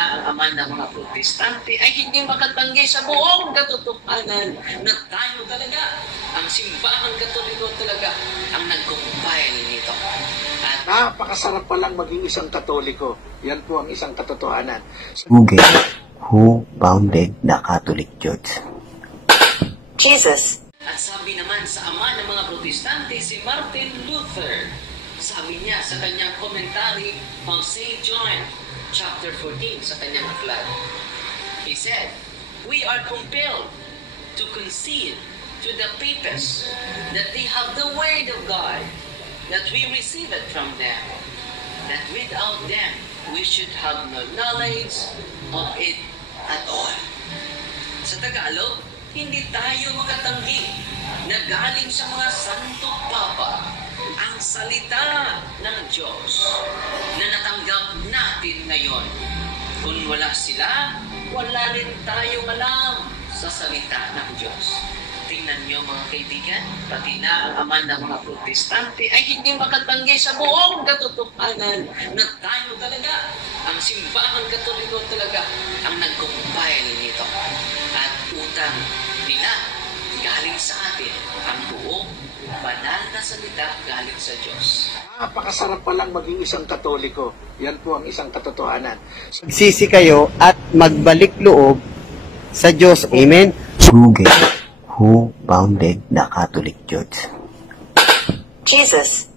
na ang ama ng mga protestante ay hindi makatanggi sa buong katotohanan na tayo talaga, ang simbahang katoliko talaga, ang nag-compile nito. At napakasarap palang maging isang katoliko. Yan po ang isang katotohanan. Google, who founded the Catholic Church? Jesus. At sabi naman sa ama ng mga protestante, si Martin Luther, sabi niya sa kanyang commentary on St. John chapter 14 sa kanyang aklat. He said, "We are compelled to concede to the papists that they have the word of God, that we receive it from them, that without them we should have no knowledge of it at all." Sa Tagalog, hindi tayo makatanggi na galing sa mga Santo Papa ang salita ng Diyos na natanggap natin ngayon. Kung wala sila, wala rin tayong alam sa salita ng Diyos. Tingnan niyo mga kaibigan, pati na ang ama ng mga protestante ay hindi makatanggi sa buong katotohanan na tayo talaga, ang simbahang katoliko talaga, ang nag-compile nito. At utang nila galing sa atin ang buong banal na salita galing sa Diyos. Napakasarap palang maging isang katoliko. Yan po ang isang katotohanan. Magsisi kayo at magbalik loob sa Diyos. Amen? Google, who founded the Catholic Church? Jesus.